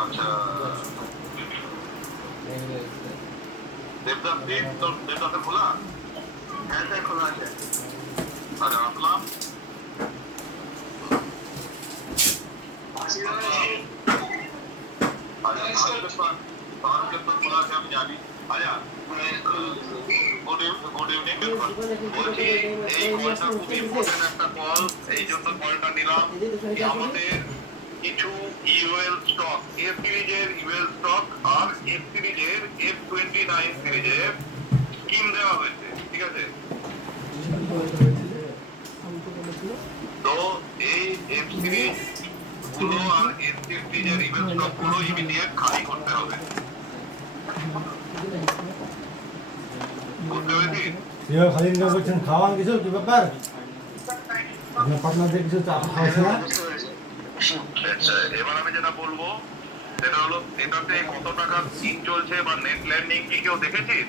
আচ্ছা দেবদাস তোর দেবদাসের খোলা? হ্যাঁ স্যার খোলা আছে। আচ্ছা আসলাম। খোলা আছে আমি জানি। আচ্ছা গুড ইভিনিং। বলছি এই কলটা খুব ইম্পর্টেন্ট একটা কল, এই জন্য কলটা নিলাম। আমাদের কিছু ইউএল স্টক, এফ সিরিজের ইউএল স্টক আর এফ সিরিজের F29 সিরিজের স্কিম দেওয়া হয়েছে, ঠিক আছে? তো এই এফ সিরিজ গুলো আর এফ সিরিজের ইউএল স্টক গুলো ইমিডিয়েট খালি করতে হবে, বুঝতে পেরেছি? খালি না বলছেন খাওয়ান কিছু কি ব্যাপার? আপনার পার্টনারদের কিছু খাওয়াছে না? আচ্ছা এবার আমি যেটা বলবো সেটা হলো এটাতে কত টাকার স্কিম চলছে বা নেট ল্যান্ডিং কি কেউ দেখেছিস?